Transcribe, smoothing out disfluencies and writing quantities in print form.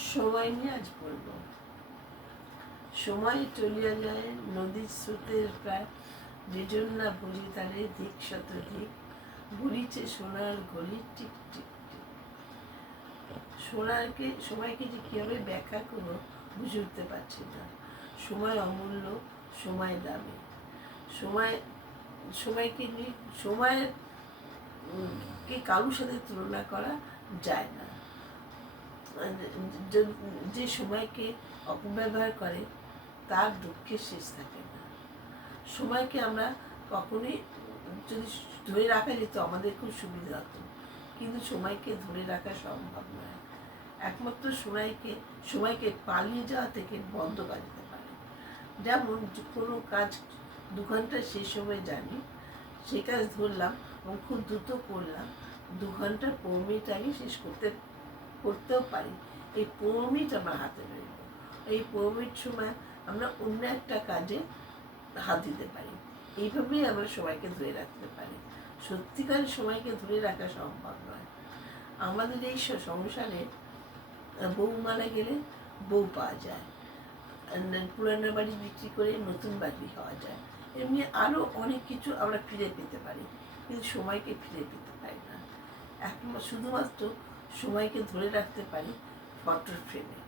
সময় নিয়ে আজ বলব। সময় চলিয়া যায় নদীর স্রোতের প্রায়, যেজন না বলি তারে দিক শত দিক, বলিছে সোনার ঘড়ি টিক টিক টিক। সময়কে যে কীভাবে ব্যাখ্যা করবো বুঝে উঠতে পারছি না। সময় অমূল্য, সময় দামি। সময়কে নিয়ে সময়ের কে কারোর সাথে তুলনা করা যায় না। যে সময়কে অপব্যবহার করে তার দুঃখের শেষ থাকে না। সময়কে আমরা কখনোই যদি ধরে রাখা যেত আমাদের খুব সুবিধা হতো, কিন্তু সময়কে ধরে রাখা সম্ভব নয়। একমাত্র সময়কে পালিয়ে যাওয়া থেকে বন্ধ করা যেতে পারে। যেমন কোনো কাজ 2 ঘন্টা শেষ সময় জানি, সেই কাজ ধরলাম এবং খুব দ্রুত করলাম, 2 ঘন্টা 15 মিনিট আগে শেষ করতেও পারি। এই 15 মিনিট আমার হাতে রইল। এই 15 মিনিট সময় আমরা অন্য একটা কাজে হাত দিতে পারি। এইভাবেই আমরা সময়কে ধরে রাখতে পারি। সত্যিকার সময়কে ধরে রাখা সম্ভব নয়। আমাদের এই সংসারে বউ মারা গেলে বউ পাওয়া যায়, পুরানো বাড়ি বিক্রি করে নতুন বাড়ি পাওয়া যায়, এমনি আরও অনেক কিছু আমরা ফিরে পেতে পারি, কিন্তু সময়কে ফিরে পেতে পারি না। শুধুমাত্র সময়কে ধরে রাখতে পারি ফটোর ফ্রেমে।